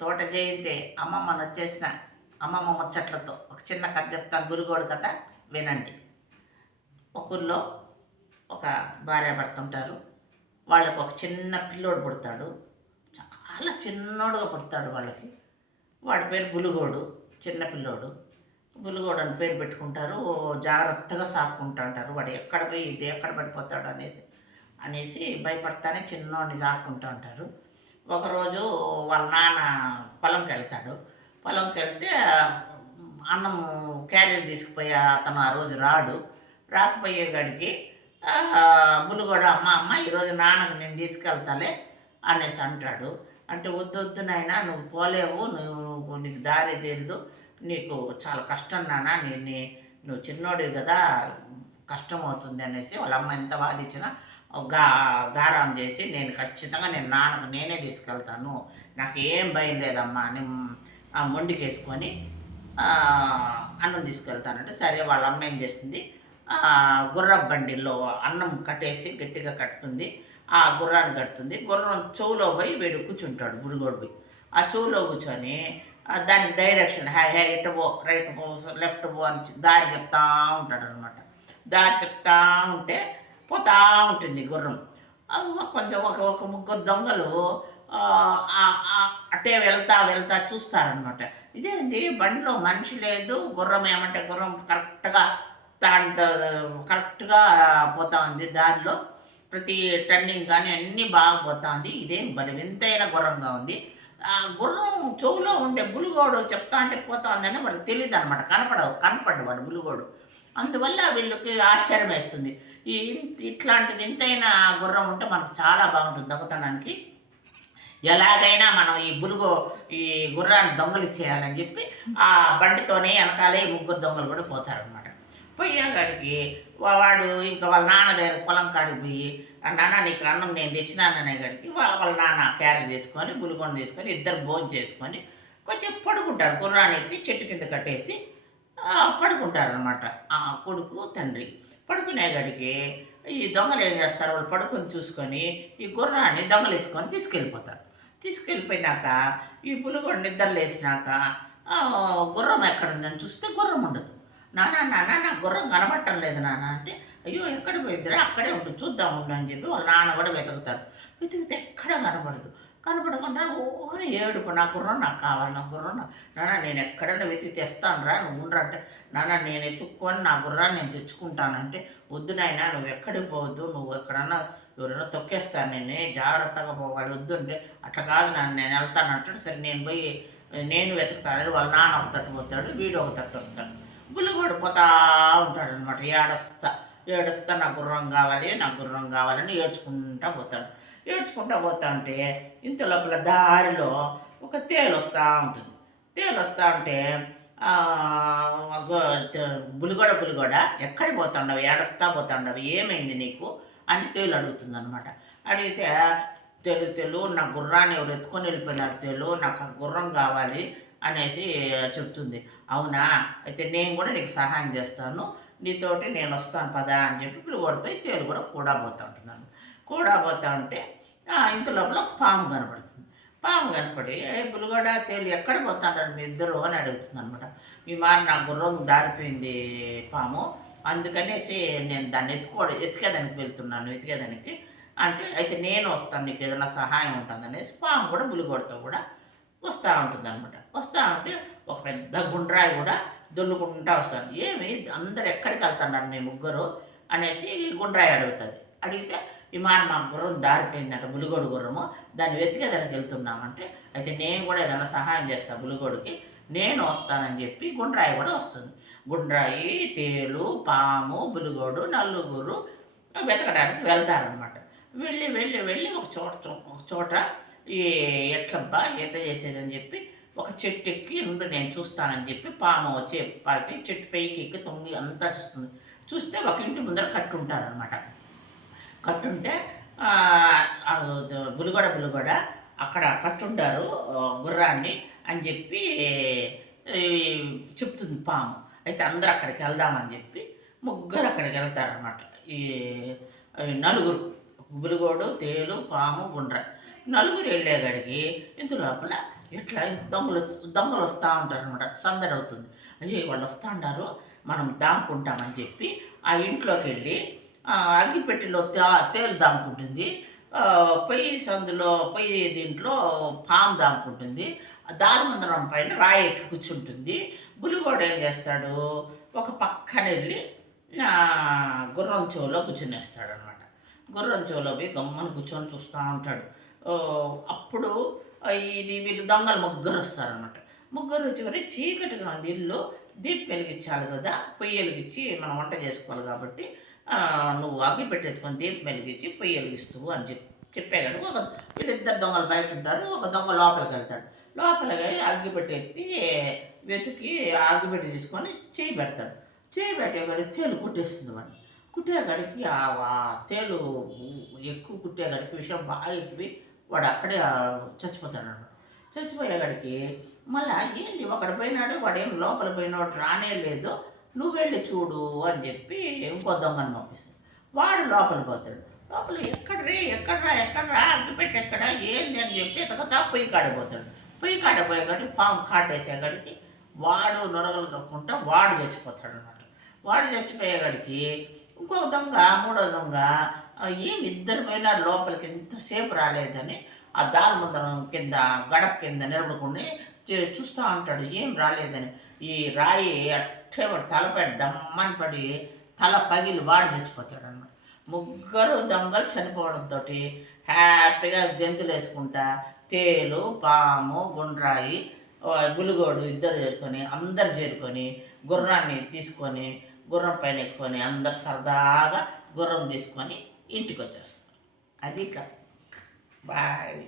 తోట జయంతి అమ్మమ్మను వచ్చేసిన అమ్మమ్మ ముచ్చట్లతో ఒక చిన్న కథ చెప్తాను. బురుగోడు కథ వినండి. ఒక ఊళ్ళో ఒక భార్య భర్త ఉంటారు. వాళ్ళకి ఒక చిన్న పిల్లోడు పుడతాడు. చాలా చిన్నోడుగా పుడతాడు వాళ్ళకి. వాడి పేరు బులుగోడు. చిన్న పిల్లోడు బులుగోడు అని పేరు పెట్టుకుంటారు. జాగ్రత్తగా సాక్కుంటూ ఉంటారు. వాడు ఎక్కడ పోయి ఇది ఎక్కడ పడిపోతాడు అనేసి భయపడతానే చిన్నోడిని సాక్కుంటూ ఉంటారు. ఒకరోజు వాళ్ళ నాన్న పొలంకి వెళ్తాడు. పొలంకి వెళ్తే అన్నం క్యారియర్ తీసుకుపోయి అతను ఆ రోజు రాకపోయేగాడికి బుల్లుగోడు అమ్మ ఈరోజు నాన్నకు నేను తీసుకెళ్తాలే అనేసి అంటాడు. అంటే వద్దు నాయనా, నువ్వు పోలేవు, నీకు దారి తెలియదు, నీకు చాలా కష్టం నాన్న, నువ్వు చిన్నోడివి కదా, కష్టం అవుతుంది అనేసి వాళ్ళ అమ్మ ఎంత వాదించినా గారాం చేసి ఖచ్చితంగా నాన్నకు నేనే తీసుకెళ్తాను, నాకు ఏం భయం లేదమ్మా అని మొండికేసుకొని అన్నం తీసుకెళ్తానంటే సరే. వాళ్ళ అమ్మ ఏం చేస్తుంది, గుర్రపు బండిలో అన్నం కట్టేసి గట్టిగా కట్టుతుంది. ఆ గుర్రాన్ని కడుతుంది. గుర్రం చెవులో పోయి వీడు కూర్చుంటాడు. బురుగోడు పోయి ఆ చెవులో కూర్చొని దానికి డైరెక్షన్ ఇటు పో, రైట్ పో, లెఫ్ట్ పో అని దారి చెప్తా ఉంటాడు అనమాట. దారి చెప్తా ఉంటే పోతా ఉంటుంది గుర్రం. కొంచెం ఒక ముగ్గురు దొంగలు అట్టే వెళ్తా చూస్తారనమాట. ఇదేంటి బండిలో మనిషి లేదు, గుర్రం ఏమంటే గుర్రం కరెక్ట్గా పోతా ఉంది దారిలో, ప్రతి టర్నింగ్ కానీ అన్నీ బాగా పోతా ఉంది. ఇదేం బలి వింతైన గుర్రంగా ఉంది. ఆ గుర్రం చెవులో ఉండే బులుగోడు చెప్తా అంటే పోతా ఉందని వాడికి తెలియదు అనమాట. కనపడ్డు వాడు బులుగోడు. అందువల్ల వీళ్ళకి ఆశ్చర్యం వేస్తుంది. ఇట్లాంటి వింతైన గుర్రం ఉంటే మనకు చాలా బాగుంటుంది దొంగతనానికి. ఎలాగైనా మనం ఈ గుర్రాన్ని దొంగలు చేయాలని చెప్పి ఆ బండితోనే వెనకాలే ముగ్గురు దొంగలు కూడా పోతారనమాట. పోయేగాడికి వాడు ఇంకా వాళ్ళ నాన్న దగ్గర పొలం కాడికి పోయి, నాన్న నీకు అన్నం నేను తెచ్చినాననే కాడికి వాళ్ళ నాన్న క్యారీ చేసుకొని బులుగొండ తీసుకొని ఇద్దరు భోజనం చేసుకొని కొంచెం పడుకుంటారు. గుర్రాన్ని ఎత్తి చెట్టు కింద కట్టేసి పడుకుంటారనమాట. ఆ కొడుకు తండ్రి పడుకునేగాడికి ఈ దొంగలు ఏం చేస్తారు, వాళ్ళు పడుకొని చూసుకొని ఈ గుర్రాన్ని దొంగలించుకొని తీసుకెళ్ళిపోయినాక ఈ పులుగొండ నిద్ర లేసినాక గుర్రం ఎక్కడుందని చూస్తే గుర్రం ఉండదు. నాన్న నాకు గుర్రం కనబట్టం లేదు నాన్న అంటే, అయ్యో ఎక్కడ పోయిద్దరా, అక్కడే ఉంటుంది చూద్దాం ఉండు అని చెప్పి వాళ్ళ నాన్న కూడా వెతుకుతారు. వెతికితే ఎక్కడ కనపడకుండా ఓహో ఏడుపు, నా గుర్రం నాకు కావాలి, నా గుర్రం నాన్న నేను ఎక్కడైనా వెతికి తెస్తాను రా, నువ్వు ఉండరా అంటే, నాన్న నేను ఎత్తుక్కొని నా గుర్రాన్ని నేను తెచ్చుకుంటానంటే, వద్దు నాయనా నువ్వు ఎక్కడికి పోవద్దు, నువ్వు ఎక్కడన్నా ఎవరైనా తొక్కేస్తాను, నేనే జాగ్రత్తగా పోవాలి, వద్దుంటే అట్లా కాదు నాన్న నేను వెళ్తాను అంటాడు. సరే నేను పోయి నేను వెతుకుతాను. వాళ్ళ నాన్న ఒక తట్టు పోతాడు, వీడు ఒక తట్టు వస్తాడు. బుల్లిగోడు పోతా ఉంటాడు అనమాట. ఏడుస్తా నా గుర్రం కావాలని ఏడ్చుకుంటా పోతా ఉంటే ఇంత లోపల దారిలో ఒక తేలు వస్తూ ఉంటుంది. వస్తూ ఉంటే బులిగోడ ఎక్కడికి పోతాండవు, ఏడుస్తా పోతాండవు, ఏమైంది నీకు అని తేలు అడుగుతుంది అనమాట. అడిగితే తెలు నా గుర్రాన్ని ఎవరు ఎత్తుకొని వెళ్ళిపోయినారు, నాకు ఆ గుర్రం కావాలి అనేసి చెప్తుంది. అవునా, అయితే నేను కూడా నీకు సహాయం చేస్తాను, నీతోటి నేను వస్తాను పదా అని చెప్పి పిలుగొడితే తేలు కూడా పోతూ ఉంటున్నాను. పోతూ ఉంటే ఇంత లోపల పాము కనపడి పులిగొడ తేలు ఎక్కడ పోతాంటారు మీ ఇద్దరు అని అడుగుతుంది అనమాట. ఈ మారి నా గుర్రం దారిపోయింది పాము, అందుకనేసి నేను దాన్ని వెతికేదానికి అంటే, అయితే నేను వస్తాను, నీకు ఏదైనా సహాయం ఉంటుందనేసి పాము కూడా పులిగొడతో కూడా వస్తూ ఉంటుంది అనమాట. వస్తూ ఉంటే ఒక పెద్ద గుండ్రాయి కూడా దొల్లుకుంటూ వస్తాను. ఏమి అందరు ఎక్కడికి వెళ్తున్నారు మీ ముగ్గురు అనేసి గుండ్రాయి అడిగితే ఈ మా గుర్రం దారిపోయిందంట, బులిగోడు గుర్రము, దాన్ని వెతికేదానికి వెళ్తున్నామంటే, అయితే నేను కూడా ఏదైనా సహాయం చేస్తాను బులిగోడికి, నేను వస్తానని చెప్పి గుండ్రాయి కూడా వస్తుంది. గుండ్రాయి, తేలు, పాము, బులిగోడు నలుగురు వెతకడానికి వెళ్తారనమాట. వెళ్ళి ఒక చోట ఈ ఎట్లా చేసేదని చెప్పి ఒక చెట్టు ఎక్కి నుండి నేను చూస్తానని చెప్పి పాము వచ్చి చెట్టు పైకి ఎక్కి తొంగి అంతా చూస్తే ఒక ఇంటి ముందర కట్టుంటారనమాట. కట్టుంటే బులిగొడ అక్కడ కట్టుంటారు గుర్రాన్ని అని చెప్పి చెప్తుంది పాము. అయితే అందరూ అక్కడికి వెళ్దామని చెప్పి ముగ్గురు అక్కడికి వెళ్తారనమాట. ఈ నలుగురు, బులిగోడు, తేలు, పాము, గుండ్ర నలుగురు వెళ్ళేగడికి ఇంత లోపల ఇట్లా దొంగలు దొంగలు వస్తూ ఉంటారు అనమాట. సందడి అవుతుంది. అయ్యో వాళ్ళు వస్తూ ఉంటారు, మనం దాక్కుంటామని చెప్పి ఆ ఇంట్లోకి వెళ్ళి అగ్గిపెట్టెలో తేలు దాక్కుంటుంది. పొయ్యి దీంట్లో పాము దాక్కుంటుంది. దారుమందరం పైన రాయి ఎక్కి కూర్చుంటుంది. బులిగోడు ఏం చేస్తాడు, ఒక పక్కన వెళ్ళి గుర్రం చెవులో కూర్చునేస్తాడనమాట. గుర్రం చెవులో పోయి గమ్మన కూర్చొని చూస్తూ ఉంటాడు. అప్పుడు వీళ్ళు దొంగలు ముగ్గురు వస్తారనమాట. ముగ్గురు వచ్చి మరి చీకటిగా ఉంది ఇల్లు, దీపం వెలిగించాలి కదా, పొయ్యి వెలిగించి మనం వంట చేసుకోవాలి కాబట్టి నువ్వు అగ్గి పెట్టెత్తుకొని దీపం వెలిగించి పొయ్యి వెలిగిస్తువు అని చెప్పాడు. వీళ్ళిద్దరు దొంగలు బయట ఉంటారు, ఒక దొంగ లోపలికి వెళ్తాడు. లోపలికి అగ్గిపెట్టి ఎత్తి వెతికి అగ్గిపెట్టి తీసుకొని చేయి పెడతాడు. చేయి పెట్టేకాడికి తేలు కుట్టేస్తుంది వాడిని. కుట్టేకాడికి ఆ తేలు ఎక్కువ కుట్టేకాడికి విషయం బాగా ఎక్కిపోయి వాడు అక్కడే చచ్చిపోతాడు అన్నమాట. చచ్చిపోయేకాడికి మళ్ళా ఏంది ఒకడు పోయినాడు, వాడేం లోపల పోయినవాడు రానే లేదు, నువ్వు వెళ్ళి చూడు అని చెప్పి ఇంకో దొంగను పంపిస్తాడు. వాడు లోపల పోతాడు. లోపల ఎక్కడ్రా అగ్గిపెట్టి ఎక్కడ ఏంది అని చెప్పి ఎతకతా పొయ్యి కాడిపోతాడు. పొయ్యి కాడిపోయేకాడికి పాము కాటేసేకాడికి వాడు నొరగలు కక్కుంటా వాడు చచ్చిపోతాడు అన్నమాట. వాడు చచ్చిపోయేకాడికి ఇంకొక దొంగ, మూడో దొంగ ఏమి ఇద్దరు పోయినా లోపలికి ఎంతసేపు రాలేదని ఆ దారుమందరం కింద గడప కింద నిలబడుకుని చూస్తూ ఉంటాడు, ఏం రాలేదని. ఈ రాయి అట్టే వాడు తలపై డమ్మని పడి తల పగిలి వాడు చచ్చిపోతాడు అన్నమాట. ముగ్గురు దొంగలు చనిపోవడంతో హ్యాపీగా గెంతులు వేసుకుంటా తేలు, పాము, గుండ్రాయి, బులిగోడు అందరు చేరుకొని గుర్రాన్ని తీసుకొని గుర్రం పైన ఎక్కుకొని అందరు సరదాగా గుర్రం తీసుకొని ఇంటికి వచ్చేస్తారు. అది కథ. బాయ్.